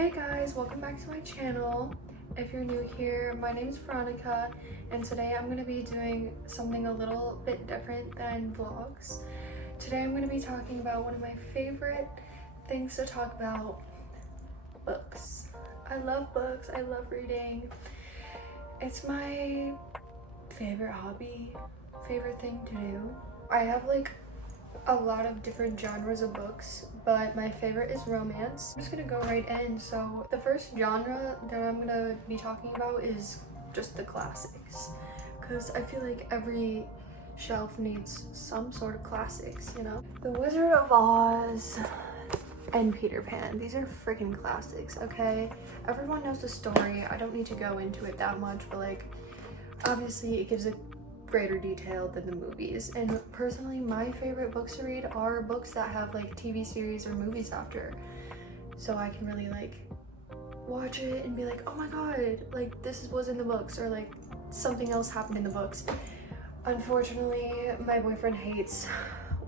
Hey guys, welcome back to my channel. If you're new here, my name is Veronica, and today I'm going to be doing something a little bit different than vlogs. Today I'm going to be talking about one of my favorite things to talk about, books. I love books, I love reading. It's my favorite hobby, favorite thing to do. I have like a lot of different genres of books, but my favorite is romance. I'm just gonna go right in. So the first genre that I'm gonna be talking about is just the classics, because I feel like every shelf needs some sort of classics, you know? The Wizard of Oz and Peter Pan. These are freaking classics, okay? Everyone knows the story. I don't need to go into it that much, but like, obviously it gives a greater detail than the movies. And personally, my favorite books to read are books that have like TV series or movies after, so I can really like watch it and be like, oh my god, like this was in the books, or like something else happened in the books. Unfortunately, my boyfriend hates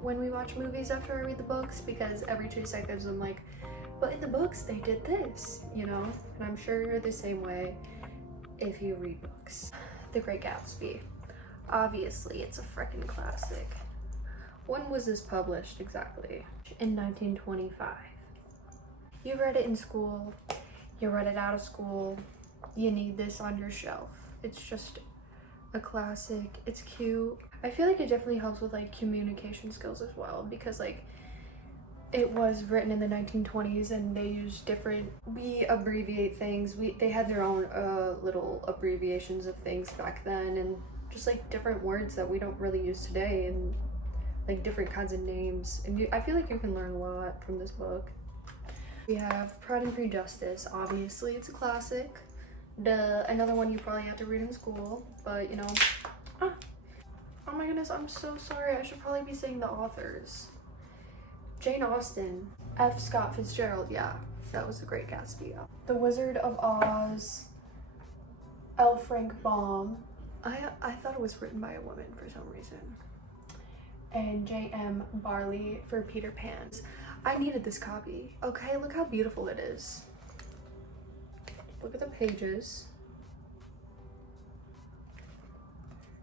when we watch movies after I read the books, because every 2 seconds I'm like, but in the books they did this, you know? And I'm sure you're the same way if you read books. The Great Gatsby. Obviously, it's a freaking classic. When was this published exactly? In 1925. You read it in school, you read it out of school, you need this on your shelf. It's just a classic, it's cute. I feel like it definitely helps with like communication skills as well, because like it was written in the 1920s and they used different, we abbreviate things. They had their own little abbreviations of things back then, and just like different words that we don't really use today, and like different kinds of names. And I feel like you can learn a lot from this book. We have Pride and Prejudice. Obviously, it's a classic. Another one you probably had to read in school, but you know. Oh my goodness, I'm so sorry. I should probably be saying the authors. Jane Austen, F. Scott Fitzgerald. Yeah, that was The Great Gatsby. The Wizard of Oz, L. Frank Baum. I thought it was written by a woman for some reason. And J.M. Barley for Peter Pan. I needed this copy. Okay, look how beautiful it is. Look at the pages.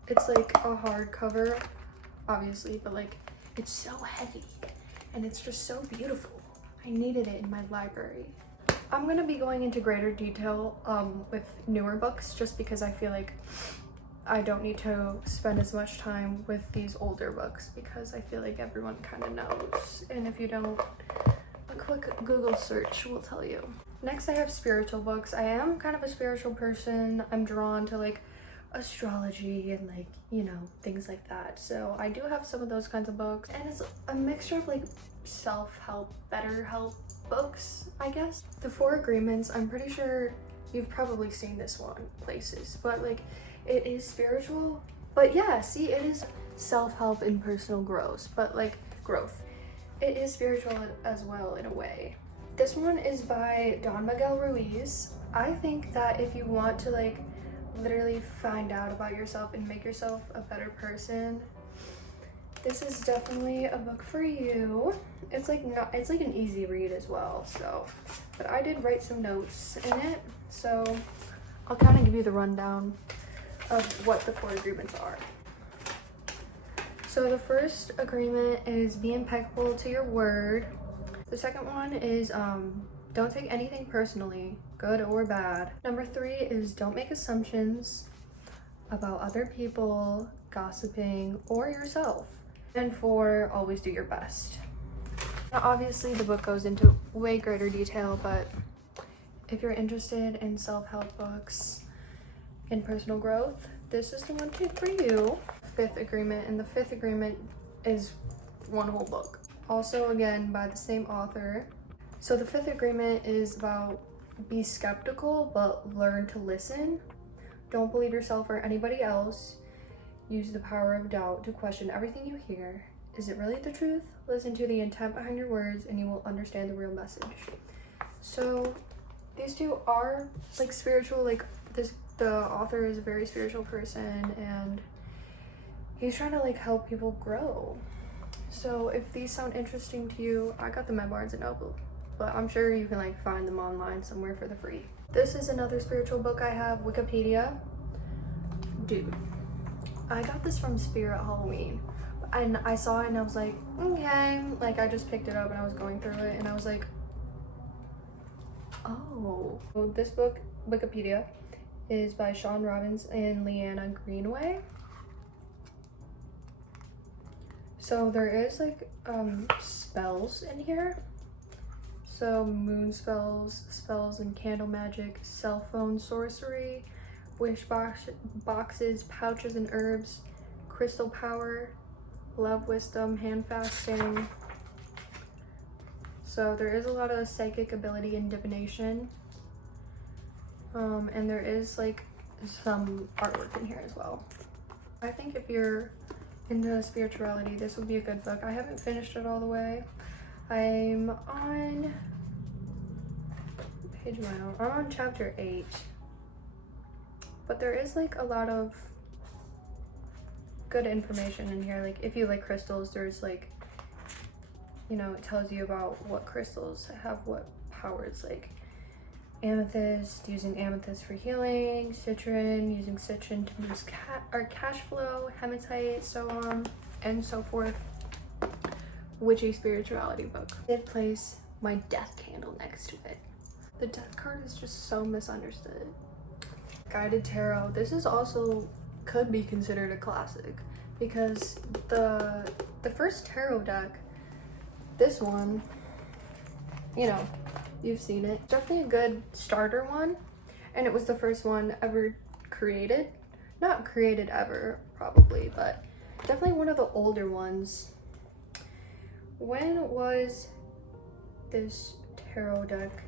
It's like a hardcover, obviously, but like it's so heavy and it's just so beautiful. I needed it in my library. I'm gonna be going into greater detail with newer books, just because I feel like I don't need to spend as much time with these older books, because I feel like everyone kind of knows. And if you don't, a quick Google search will tell you. Next, I have spiritual books. I am kind of a spiritual person. I'm drawn to like astrology and like, you know, things like that. So I do have some of those kinds of books. And it's a mixture of like self-help, better help books, I guess. The Four Agreements, I'm pretty sure you've probably seen this one places, but like it is spiritual. But yeah, see, it is self-help and personal growth, but like growth. It is spiritual as well in a way. This one is by Don Miguel Ruiz. I think that if you want to like literally find out about yourself and make yourself a better person, this is definitely a book for you. It's like an easy read as well. So, but I did write some notes in it, so I'll kind of give you the rundown of what the 4 agreements are. So the first agreement is be impeccable to your word. The second one is don't take anything personally, good or bad. Number 3 is don't make assumptions about other people, gossiping, or yourself. And 4, always do your best. Now, obviously the book goes into way greater detail, but if you're interested in self-help books and personal growth, this is the one for you. 5th agreement, and the 5th agreement is one whole book. Also, again, by the same author. So the 5th agreement is about be skeptical, but learn to listen. Don't believe yourself or anybody else. Use the power of doubt to question everything you hear. Is it really the truth? Listen to the intent behind your words and you will understand the real message. So these two are like spiritual, like the author is a very spiritual person and he's trying to like help people grow. So if these sound interesting to you, I got them at Barnes & Noble. but I'm sure you can like find them online somewhere for the free. This is another spiritual book I have, Wikipedia. Dude, I got this from Spirit Halloween, and I saw it and I was like, okay, like I just picked it up and I was going through it and I was like, oh. Well, this book, Wikipedia, is by Sean Robbins and Leanna Greenway. So there is like spells in here. So moon spells, spells and candle magic, cell phone sorcery, wish boxes, pouches and herbs, crystal power, love wisdom, hand fasting. So there is a lot of psychic ability and divination. And there is like some artwork in here as well. I think if you're into spirituality, this would be a good book. I haven't finished it all the way. I'm on I'm on chapter 8, but there is like a lot of good information in here. Like if you like crystals, there's like, you know, it tells you about what crystals have what powers, like amethyst, using amethyst for healing, citron, using citron to boost cash flow, hematite, so on and so forth. Witchy spirituality book. I did place my death candle next to it. The death card is just so misunderstood. Guided tarot. This is also could be considered a classic because the first tarot deck, this one, you know, you've seen it. Definitely a good starter one, and it was the first one ever created. Not created ever, probably, but definitely one of the older ones. When was this tarot deck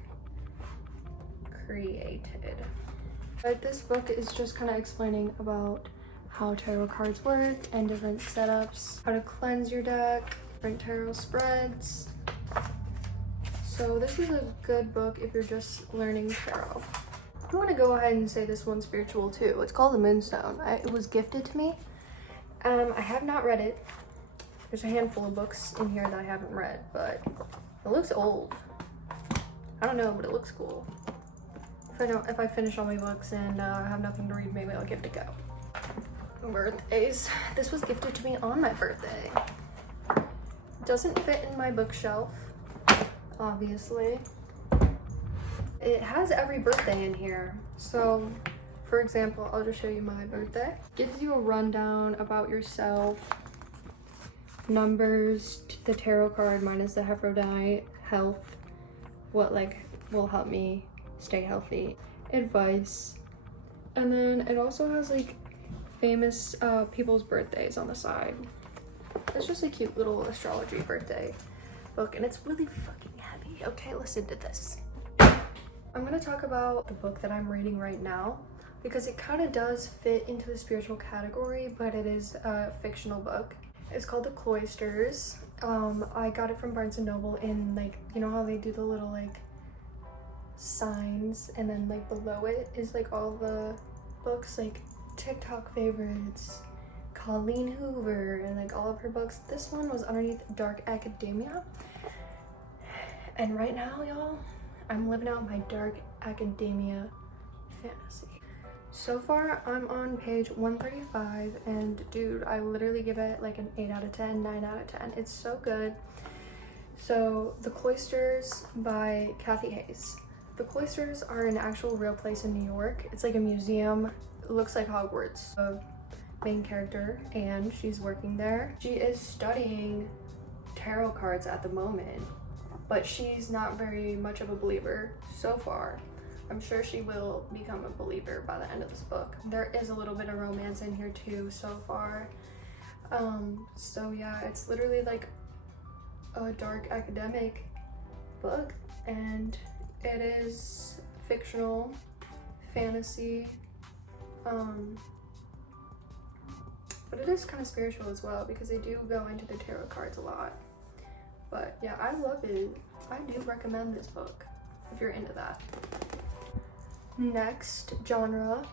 created? But this book is just kind of explaining about how tarot cards work and different setups, how to cleanse your deck, different tarot spreads. So this is a good book if you're just learning tarot. I'm gonna go ahead and say this one's spiritual too. It's called The Moonstone. It was gifted to me. I have not read it. There's a handful of books in here that I haven't read, but it looks old. I don't know, but it looks cool. If I finish all my books and have nothing to read, maybe I'll give it a go. Birthdays. This was gifted to me on my birthday. Doesn't fit in my bookshelf, obviously. It has every birthday in here. So, for example, I'll just show you my birthday. Gives you a rundown about yourself. Numbers, the tarot card, mine is the Hermaphrodite, health, what like will help me stay healthy, advice, and then it also has like famous people's birthdays on the side. It's just a cute little astrology birthday book, and it's really fucking heavy. Okay, listen to this. I'm gonna talk about the book that I'm reading right now because it kind of does fit into the spiritual category, but it is a fictional book. It's called The Cloisters. I got it from Barnes & Noble in like, you know how they do the little like signs, and then like below it is like all the books, like TikTok favorites, Colleen Hoover, and like all of her books. This one was underneath Dark Academia. And right now, y'all, I'm living out my Dark Academia fantasy. So far, I'm on page 135, and dude, I literally give it like an 8 out of 10, 9 out of 10. It's so good. So, The Cloisters by Kathy Hayes. The Cloisters are an actual real place in New York. It's like a museum. It looks like Hogwarts. The main character, Anne, she's working there. She is studying tarot cards at the moment, but she's not very much of a believer so far. I'm sure she will become a believer by the end of this book. There is a little bit of romance in here too so far. So yeah, it's literally like a dark academic book, and it is fictional, fantasy, but it is kind of spiritual as well because they do go into the tarot cards a lot. But yeah, I love it. I do recommend this book if you're into that. Next genre,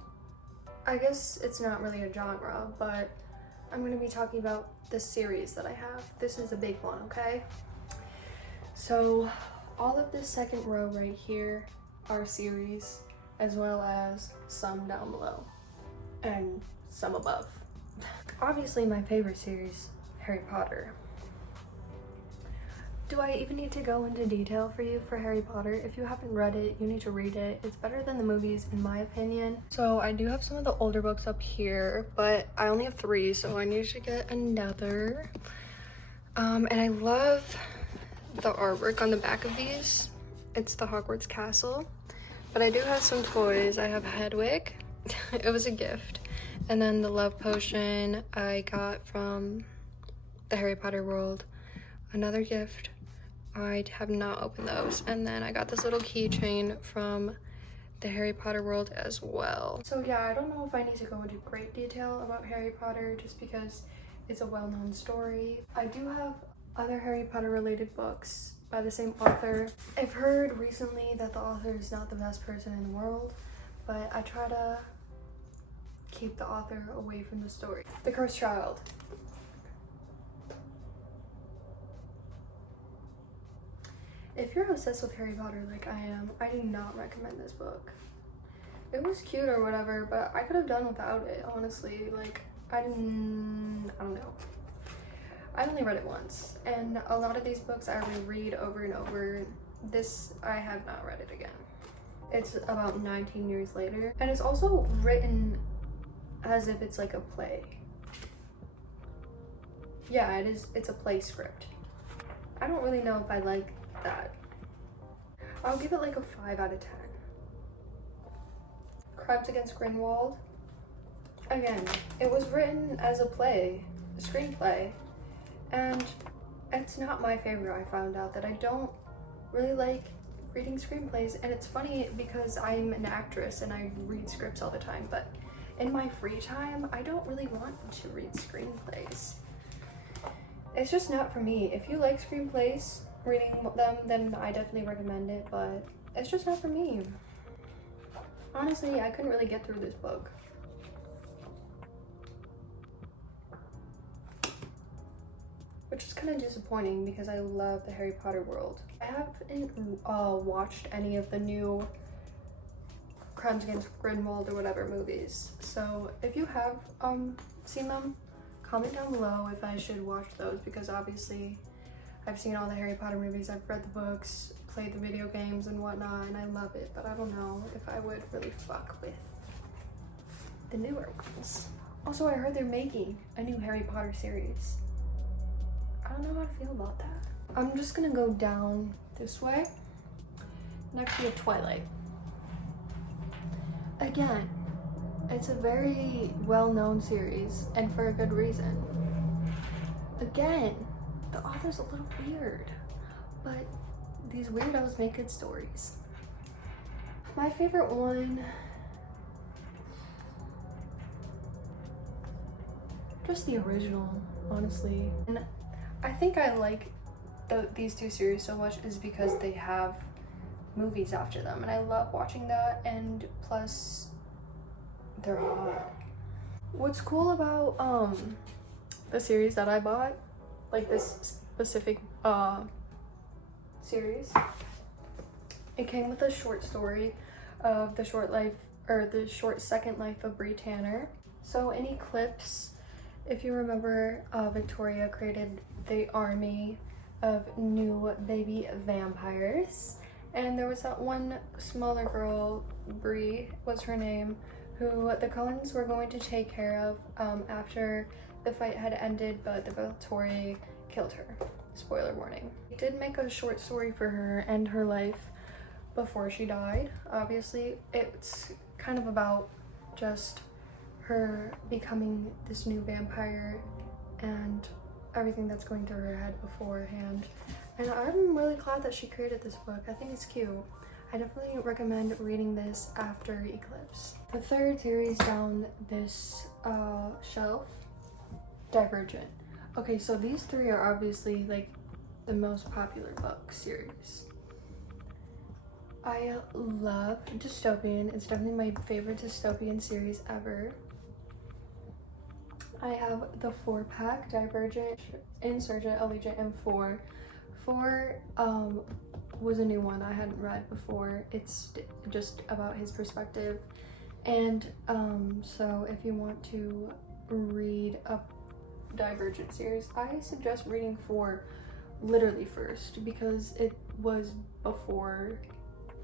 I guess it's not really a genre, but I'm going to be talking about the series that I have. This is a big one, okay? So all of this second row right here are series, as well as some down below and some above. Obviously my favorite series, Harry Potter. Do I even need to go into detail for you for Harry Potter? If you haven't read it, you need to read it. It's better than the movies in my opinion. So I do have some of the older books up here, but I only have 3, so I need to get another. And I love the artwork on the back of these. It's the Hogwarts Castle. But I do have some toys. I have Hedwig. It was a gift. And then the love potion I got from the Harry Potter world. Another gift. I have not opened those. And then I got this little keychain from the Harry Potter world as well. So yeah, I don't know if I need to go into great detail about Harry Potter just because it's a well-known story. I do have other Harry Potter related books by the same author. I've heard recently that the author is not the best person in the world, but I try to keep the author away from the story. The Cursed Child. If you're obsessed with Harry Potter like I am, I do not recommend this book. It was cute or whatever, but I could have done without it, honestly. Like, I don't know. I only read it once, and a lot of these books I reread over and over. This, I have not read it again. It's about 19 years later, and it's also written as if it's like a play. Yeah, it is. It's a play script. I don't really know if I like that. I'll give it like a 5 out of 10. Crimes Against Grindelwald. Again, it was written as a play, a screenplay, and it's not my favorite. I found out that I don't really like reading screenplays, and it's funny because I'm an actress and I read scripts all the time, but in my free time, I don't really want to read screenplays. It's just not for me. If you like screenplays, reading them, then I definitely recommend it, but it's just not for me. Honestly, I couldn't really get through this book. Which is kind of disappointing because I love the Harry Potter world. I haven't watched any of the new Crimes Against Grindelwald or whatever movies. So if you have seen them, comment down below if I should watch those, because obviously I've seen all the Harry Potter movies, I've read the books, played the video games and whatnot, and I love it, but I don't know if I would really fuck with the newer ones. Also, I heard they're making a new Harry Potter series. I don't know how to feel about that. I'm just gonna go down this way. Next we have Twilight. Again, it's a very well-known series, and for a good reason. Again, the author's a little weird, but these weirdos make good stories. My favorite one, just the original, honestly. And I think I like these 2 series so much is because they have movies after them, and I love watching that, and plus they're hot. What's cool about the series that I bought, like this specific series, it came with a short story of the short second life of Bree Tanner. So in Eclipse, if you remember, Victoria created the army of new baby vampires, and there was that one smaller girl, Bree was her name, who the Cullens were going to take care of after the fight had ended, but the Volturi killed her. Spoiler warning. They did make a short story for her and her life before she died. Obviously, it's kind of about just her becoming this new vampire and everything that's going through her head beforehand. And I'm really glad that she created this book. I think it's cute. I definitely recommend reading this after Eclipse. The third series down this shelf, Divergent. Okay, so these 3 are obviously like the most popular book series. I love dystopian. It's definitely my favorite dystopian series ever. I have the 4-pack, Divergent, Insurgent, Allegiant, and 4. 4 was a new one I hadn't read before. It's just about his perspective. And so if you want to read a Divergent series, I suggest reading 4 literally first, because it was before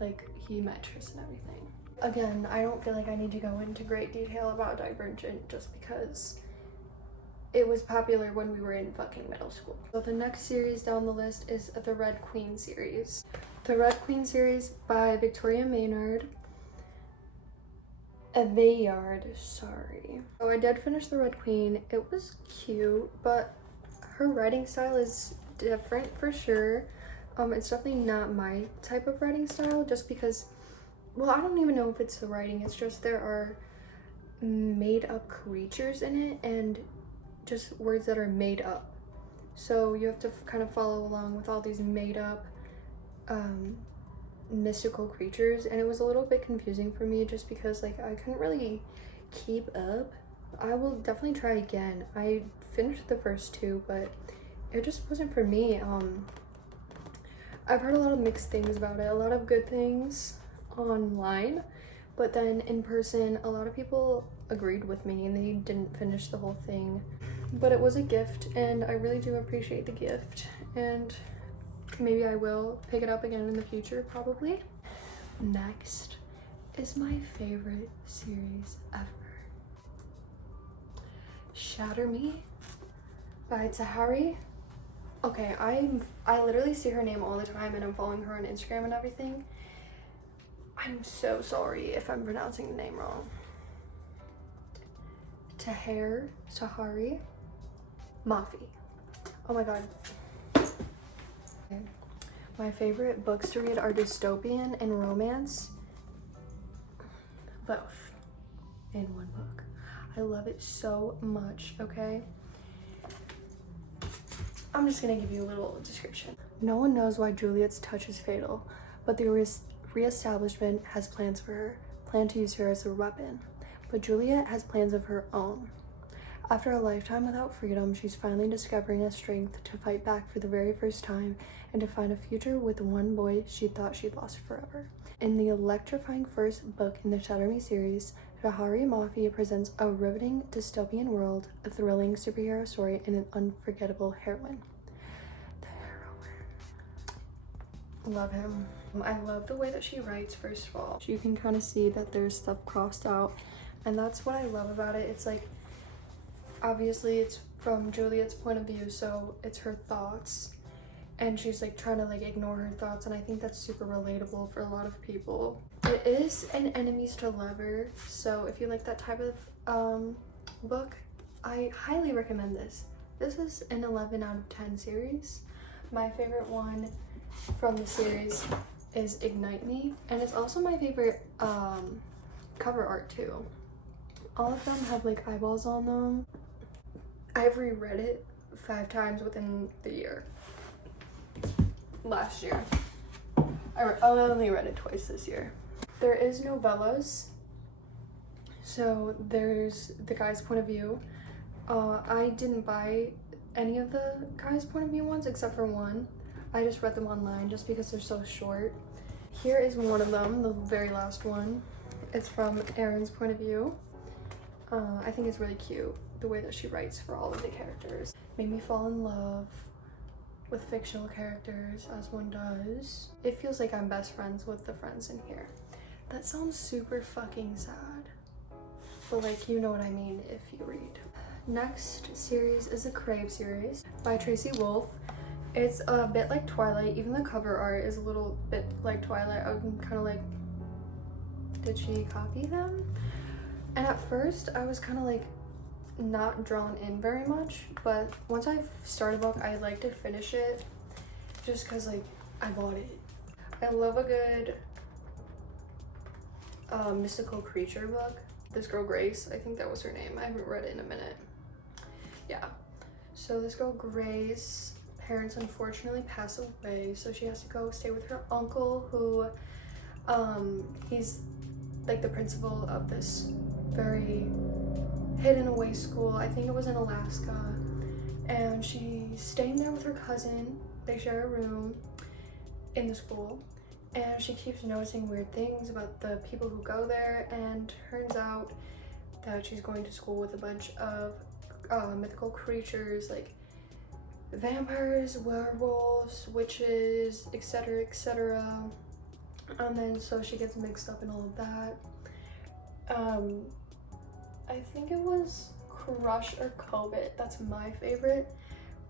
like he met Tris and everything. Again, I don't feel like I need to go into great detail about Divergent just because it was popular when we were in fucking middle school. So the next series down the list is the Red Queen series. The Red Queen series by Victoria Maynard. Bayard, sorry. So I did finish the Red Queen. It was cute, but her writing style is different for sure. It's definitely not my type of writing style, just because, well, I don't even know if it's the writing, it's just there are made up creatures in it and just words that are made up. So you have to kind of follow along with all these made up mystical creatures, and it was a little bit confusing for me just because like I couldn't really keep up. I will definitely try again. I finished the first 2, but it just wasn't for me. I've heard a lot of mixed things about it, a lot of good things online, but then in person a lot of people agreed with me and they didn't finish the whole thing. But it was a gift and I really do appreciate the gift, and maybe I will pick it up again in the future, probably. Next is my favorite series ever, Shatter Me by Tahari. Okay, I literally see her name all the time and I'm following her on Instagram and everything. I'm so sorry if I'm pronouncing the name wrong. Tahari Mafi. Oh my god. My favorite books to read are dystopian and romance. Both in one book. I love it so much, okay? I'm just gonna give you a little description. No one knows why Juliet's touch is fatal, but the re-establishment has plans for her, plan to use her as a weapon. But Juliet has plans of her own. After a lifetime without freedom, she's finally discovering a strength to fight back for the very first time and to find a future with one boy she thought she'd lost forever. In the electrifying first book in the Shatter Me series, Tahari Mafi presents a riveting dystopian world, a thrilling superhero story, and an unforgettable heroine. The heroine. Love him. I love the way that she writes, first of all. You can kind of see that there's stuff crossed out, and that's what I love about it. It's like, obviously it's from Juliet's point of view, so it's her thoughts, and she's like trying to like ignore her thoughts, and I think that's super relatable for a lot of people. It is an enemies to lover, so if you like that type of book, I highly recommend this. This is an 11 out of 10 series. My favorite one from the series is Ignite Me, and it's also my favorite cover art too. All of them have like eyeballs on them. I've reread it 5 times within the year. Last year. I only read it twice this year. There is novellas, so there's the guy's point of view. I didn't buy any of the guy's point of view ones except for one. I just read them online just because they're so short. Here is one of them, the very last one. It's from Erin's point of view. I think it's really cute, the way that she writes for all of the characters. Made me fall in love with fictional characters, as one does. It feels like I'm best friends with the friends in here. That sounds super fucking sad, but like, you know what I mean if you read. Next series is the Crave series by Tracy Wolff. It's a bit like Twilight. Even the cover art is a little bit like Twilight. I'm kind of like, did she copy them? And at first I was kind of like not drawn in very much, but once I start a book, I like to finish it just because like I bought it. I love a good mystical creature book. This girl Grace, I think that was her name. I haven't read it in a minute. Yeah, so this girl Grace, parents unfortunately pass away, so she has to go stay with her uncle, who he's like the principal of this very hidden away school. I think it was in Alaska, and she's staying there with her cousin. They share a room, in the school, and she keeps noticing weird things about the people who go there, and turns out that she's going to school with a bunch of mythical creatures like vampires, werewolves, witches, etc, etc. And then so she gets mixed up in all of that. I think it was Crush or COVID, that's my favorite,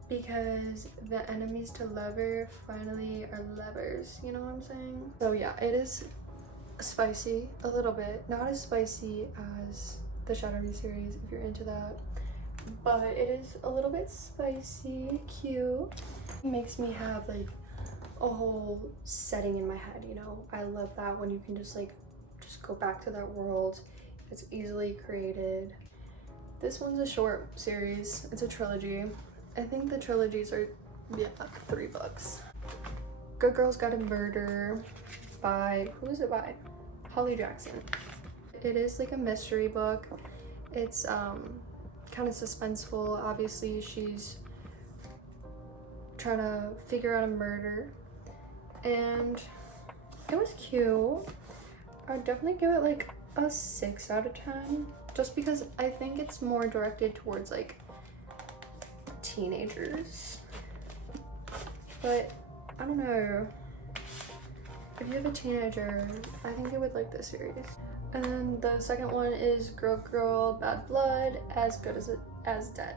because the enemies to lover finally are lovers, you know what I'm saying? So yeah, it is spicy a little bit, not as spicy as the Shadowy series if you're into that, but it is a little bit spicy, cute. It makes me have like a whole setting in my head, you know? I love that when you can just go back to that world. It's easily created. This one's a short series, it's a trilogy. I think the trilogies are, yeah, $3. Good Girls Gotta Murder by, who is it by? Holly Jackson. It is like a mystery book. It's kind of suspenseful. Obviously she's trying to figure out a murder, and it was cute. I'd definitely give it like a 6 out of 10, just because I think it's more directed towards like teenagers, but I don't know, if you have a teenager, I think they would like this series. And then the second one is Girl Girl Bad Blood, As Good as Dead.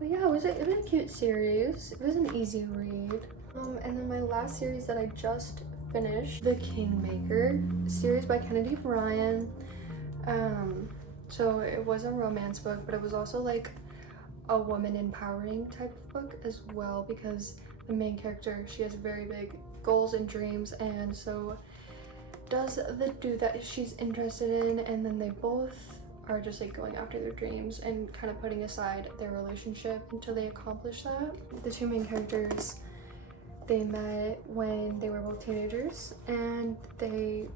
But yeah, it was a cute series. It was an easy read. And then my last series that I just finished, The Kingmaker, series by Kennedy Bryan. So it was a romance book, but it was also like a woman empowering type of book as well, because the main character, she has very big goals and dreams, and so does the dude that she's interested in, and then they both are just like going after their dreams and kind of putting aside their relationship until they accomplish that. The two main characters, they met when they were both teenagers, and they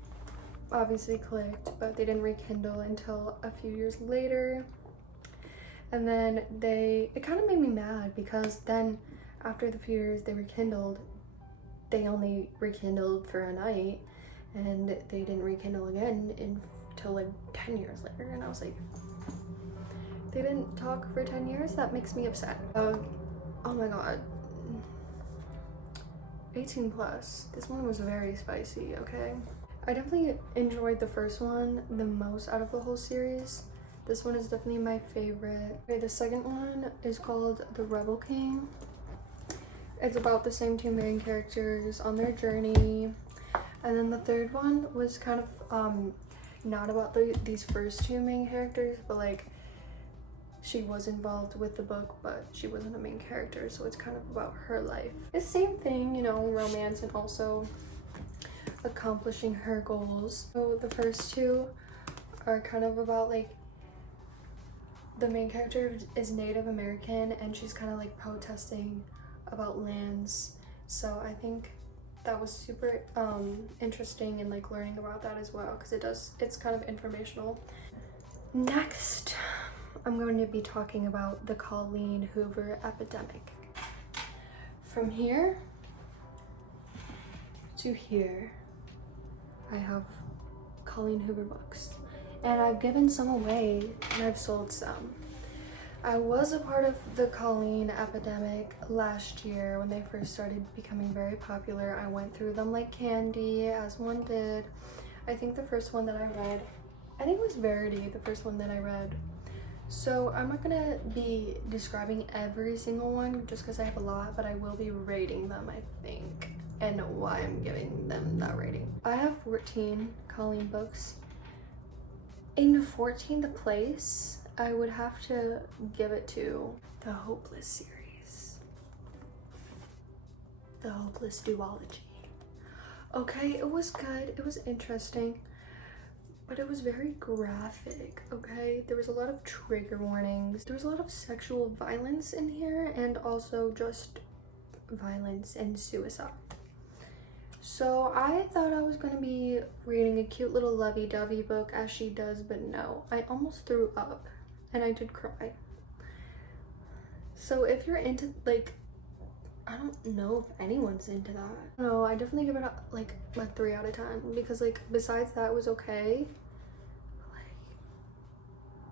obviously clicked, but they didn't rekindle until a few years later. And then it kind of made me mad, because then after the few years they rekindled, they only rekindled for a night, and they didn't rekindle again until like 10 years later. And I was like, they didn't talk for 10 years? That makes me upset. Oh my god. 18 plus. This one was very spicy, okay? I definitely enjoyed the first one the most out of the whole series. This one is definitely my favorite. Okay, the second one is called The Rebel King. It's about the same two main characters on their journey. And then the third one was kind of not about these first two main characters, but like she was involved with the book, but she wasn't a main character, so it's kind of about her life. It's the same thing, you know, romance and also accomplishing her goals. So the first two are kind of about like, the main character is Native American, and she's kind of like protesting about lands. So I think that was super interesting, and like learning about that as well, because it's kind of informational. Next, I'm going to be talking about the Colleen Hoover epidemic. From here to here, I have Colleen Hoover books, and I've given some away and I've sold some. I was a part of the Colleen epidemic last year when they first started becoming very popular. I went through them like candy, as one did. I think the first one that I read, I think it was Verity, the first one that I read. So I'm not gonna be describing every single one just because I have a lot, but I will be rating them, I think, and why I'm giving them that rating. I have 14 Colleen books. In 14th place, I would have to give it to the Hopeless series. The Hopeless duology. Okay, it was good, it was interesting, but it was very graphic, okay? There was a lot of trigger warnings. There was a lot of sexual violence in here, and also just violence and suicide. So I thought I was gonna be reading a cute little lovey-dovey book as she does, but no, I almost threw up and I did cry. So if you're into like I don't know if anyone's into that. No, I definitely give it like a 3 out of 10 because like besides that it was okay. Like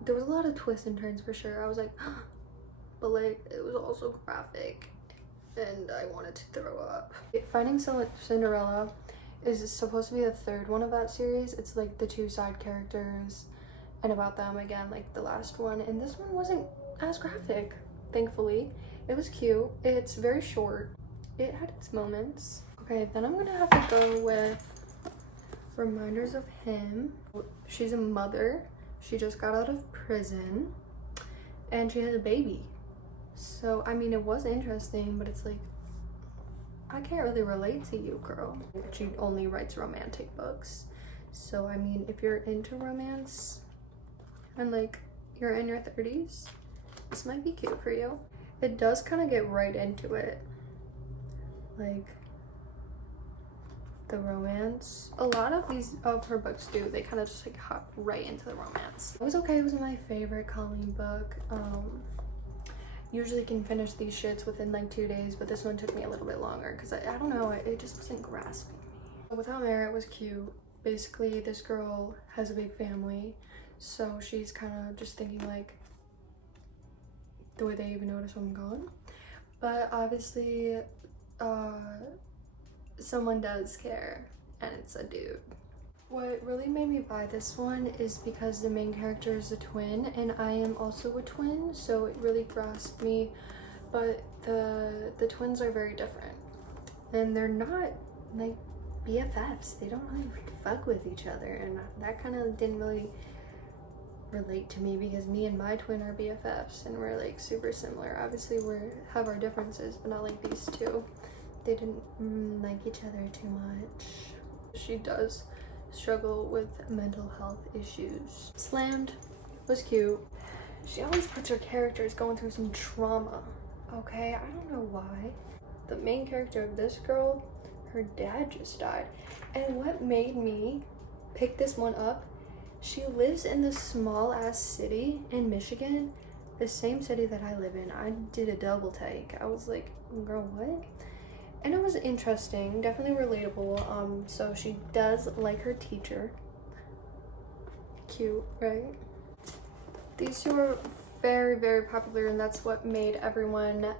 there was a lot of twists and turns for sure. I was like, but like it was also graphic and I wanted to throw up. Finding Cinderella is supposed to be the third one of that series. It's like the 2 side characters and about them again, like the last one. And this one wasn't as graphic, thankfully. It was cute. It's very short. It had its moments. Okay, then I'm gonna have to go with Reminders of Him. She's a mother. She just got out of prison and she has a baby. So, I mean, it was interesting, but it's like, I can't really relate to you, girl. She only writes romantic books. So, I mean, if you're into romance and like you're in your 30s, this might be cute for you. It does kind of get right into it. Like, the romance. A lot of her books do. They kind of just like hop right into the romance. It was okay. It was my favorite Colleen book. Usually can finish these shits within like 2 days, but this one took me a little bit longer because I don't know, it just wasn't grasping me. Without Merit was cute. Basically, this girl has a big family, so she's kind of just thinking like, do they even notice I'm gone? But obviously, someone does care, and it's a dude. What really made me buy this one is because the main character is a twin and I am also a twin, so it really grasped me. But the twins are very different and they're not like BFFs. They don't really fuck with each other, and that kind of didn't really relate to me because me and my twin are BFFs and we're like super similar. Obviously we have our differences, but not like these two. They didn't like each other too much. She does struggle with mental health issues. Slammed was cute. She always puts her characters going through some trauma. Okay, I don't know why. The main character of this girl, her dad just died. And what made me pick this one up, she lives in this small ass city in Michigan, the same city that I live in. I did a double take. I was like, girl, what? And it was interesting, definitely relatable. So she does like her teacher. Cute, right? These two are very, very popular, and that's what made everyone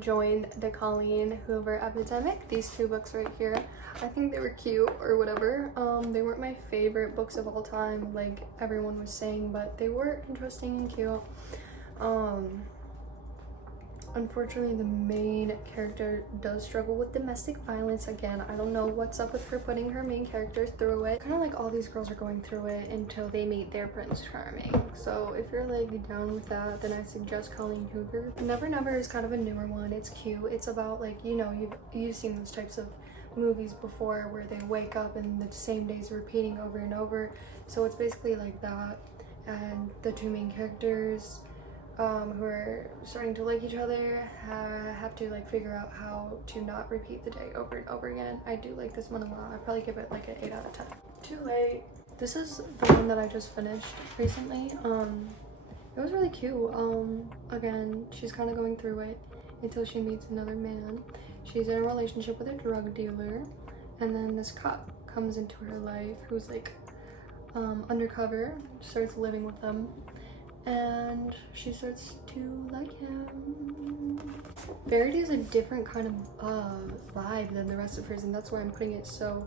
join the Colleen Hoover epidemic. These 2 books right here, I think they were cute or whatever. They weren't my favorite books of all time, like everyone was saying, but they were interesting and cute. Unfortunately, the main character does struggle with domestic violence. Again, I don't know what's up with her putting her main character through it. Kind of like all these girls are going through it until they meet their Prince Charming. So if you're like down with that, then I suggest Colleen Hoover. Never Never is kind of a newer one. It's cute. It's about like, you know, you've seen those types of movies before where they wake up and the same days repeating over and over. So it's basically like that. And the 2 main characters who are starting to like each other have to like figure out how to not repeat the day over and over again. I do like this one a lot. I'd probably give it like an 8 out of 10. Too Late. This is the one that I just finished recently. It was really cute. Again, she's kind of going through it until she meets another man. She's in a relationship with a drug dealer, and then this cop comes into her life who's like undercover, starts living with them, and she starts to like him. Verity is a different kind of vibe than the rest of hers, and that's why I'm putting it so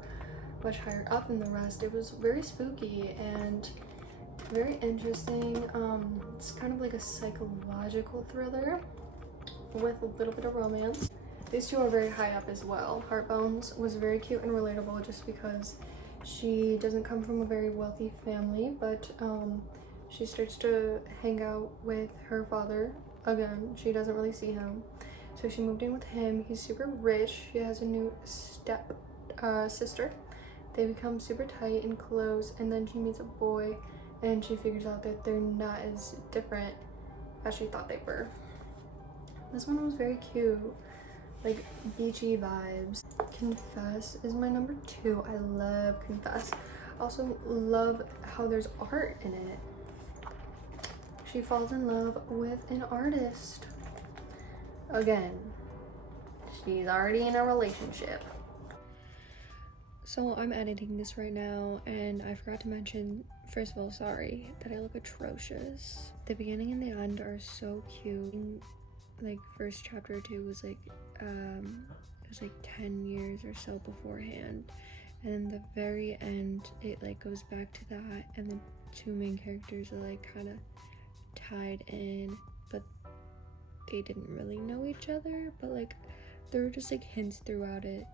much higher up than the rest. It was very spooky and very interesting. It's kind of like a psychological thriller with a little bit of romance. These 2 are very high up as well. Heartbones was very cute and relatable just because she doesn't come from a very wealthy family, but she starts to hang out with her father. Again, she doesn't really see him, so she moved in with him. He's super rich. She has a new step sister. They become super tight and close, and then she meets a boy and she figures out that they're not as different as she thought they were. This one was very cute, like beachy vibes. Confess is my number 2. I love Confess. Also love how there's art in it. She falls in love with an artist. Again, She's already in a relationship. So I'm editing this right now, and I forgot to mention, first of all, sorry that I look atrocious. The beginning and the end are so cute. Like first chapter 2 was like it was like 10 years or so beforehand, and then the very end it like goes back to that, and the two main characters are like kind of tied in, but they didn't really know each other, but like there were just like hints throughout it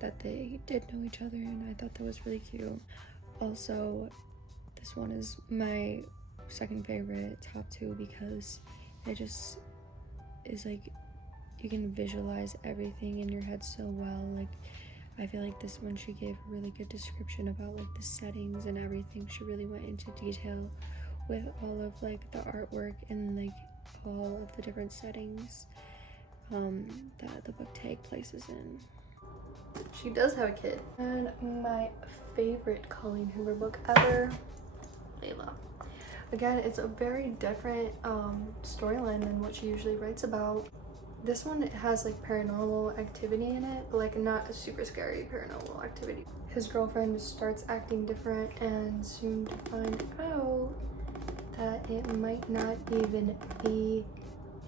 that they did know each other, and I thought that was really cute. Also, this one is my second favorite, top 2, because it just is like you can visualize everything in your head so well. Like I feel like this one she gave a really good description about like the settings and everything. She really went into detail with all of like the artwork and like all of the different settings that the book take places in. She does have a kid. And my favorite Colleen Hoover book ever, Layla. Again, it's a very different storyline than what she usually writes about. This one has like paranormal activity in it, but like not a super scary paranormal activity. His girlfriend starts acting different, and soon to find out that it might not even be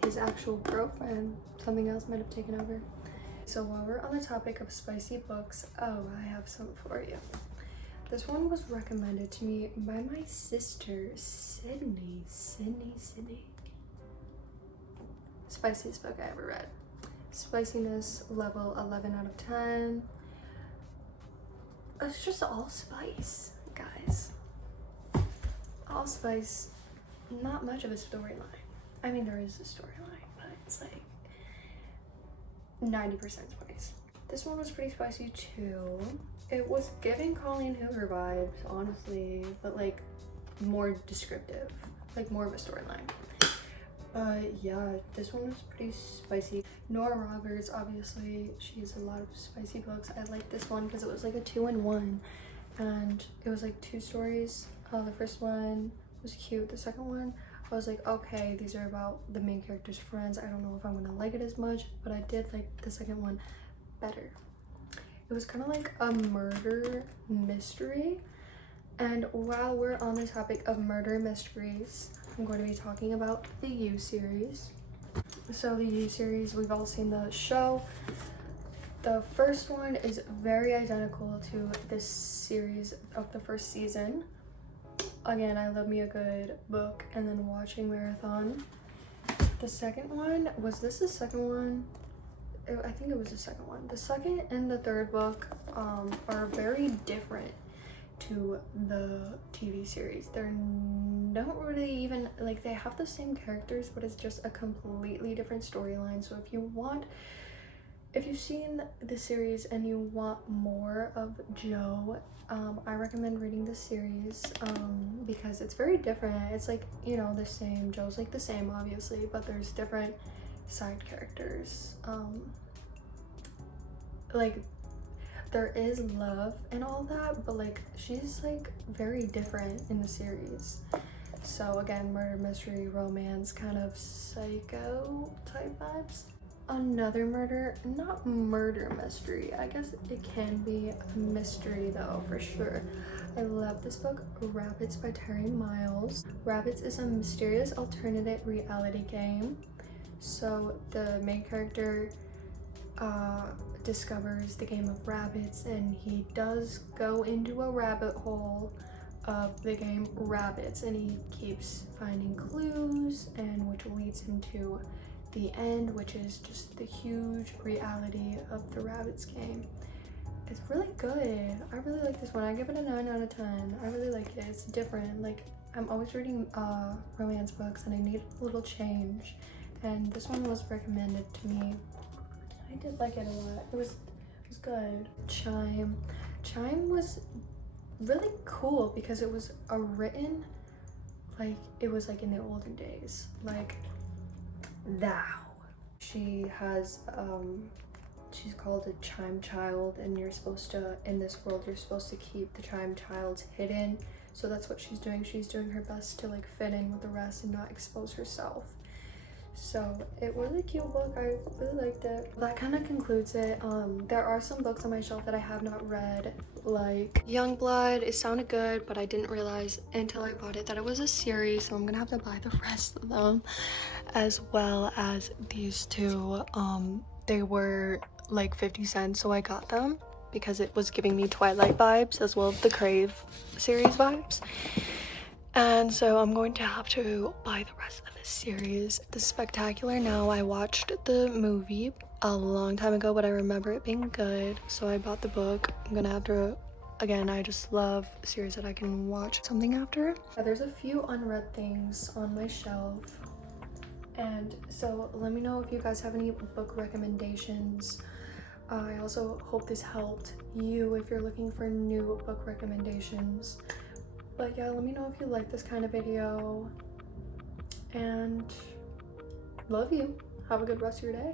his actual girlfriend. Something else might have taken over. So while we're on the topic of spicy books, oh, I have some for you. This one was recommended to me by my sister, Sydney. Spiciest book I ever read. Spiciness level 11 out of 10. It's just all spice, guys. All spice, not much of a storyline. I mean, there is a storyline, but it's like 90% spice. This one was pretty spicy too. It was giving Colleen Hoover vibes, honestly, but like more descriptive, like more of a storyline. Yeah, this one was pretty spicy. Nora Roberts, obviously, she has a lot of spicy books. I like this one because it was like a 2-in-1, and it was like 2 stories. The first one was cute. The second one, I was like, okay, these are about the main character's friends. I don't know if I'm gonna like it as much, but I did like the second one better. It was kind of like a murder mystery. And while we're on the topic of murder mysteries, I'm going to be talking about the You series. So the You series, we've all seen the show. The first one is very identical to this series of the first season. Again, I love me a good book and then watching marathon. The second one, was this the second one? I think it was the second one. The second and the third book are very different to the TV series. They're don't really even, like, they have the same characters, but it's just a completely different storyline. So if you've seen the series and you want more of Joe, I recommend reading the series because it's very different. It's like, you know, the same, Joe's like the same obviously, but there's different side characters. Like there is love and all that, but like she's like very different in the series. So again, murder mystery, romance, kind of psycho type vibes. Another murder, not murder mystery, I guess it can be a mystery though, for sure. I love this book, Rabbits by Terry Miles. Rabbits is a mysterious alternative reality game. So the main character discovers the game of rabbits, and he does go into a rabbit hole of the game Rabbits, and he keeps finding clues, and which leads him to the end, which is just the huge reality of the Rabbits game. It's really good. I really like this one. I give it a 9 out of 10. I really like it. It's different. Like, I'm always reading romance books and I need a little change, and this one was recommended to me. I did like it a lot. It was good. Chime was really cool because it was written like it was like in the olden days, like thou. She has she's called a chime child, and you're supposed to, in this world, you're supposed to keep the chime child hidden. So that's what she's doing. She's doing her best to like fit in with the rest and not expose herself. So it was a cute book. I really liked it. That kind of concludes it. There are some books on my shelf that I have not read, like Youngblood. It sounded good, but I didn't realize until I bought it that it was a series, so I'm gonna have to buy the rest of them, as well as these two. They were like 50 cents, so I got them because it was giving me Twilight vibes as well as the Crave series vibes. And so I'm going to have to buy the rest of this series. The Spectacular Now, I watched the movie a long time ago, but I remember it being good, so I bought the book. I'm gonna have to, again, I just love a series that I can watch something after. There's a few unread things on my shelf, and so let me know if you guys have any book recommendations. I also hope this helped you if you're looking for new book recommendations. But yeah, let me know if you like this kind of video, and love you. Have a good rest of your day.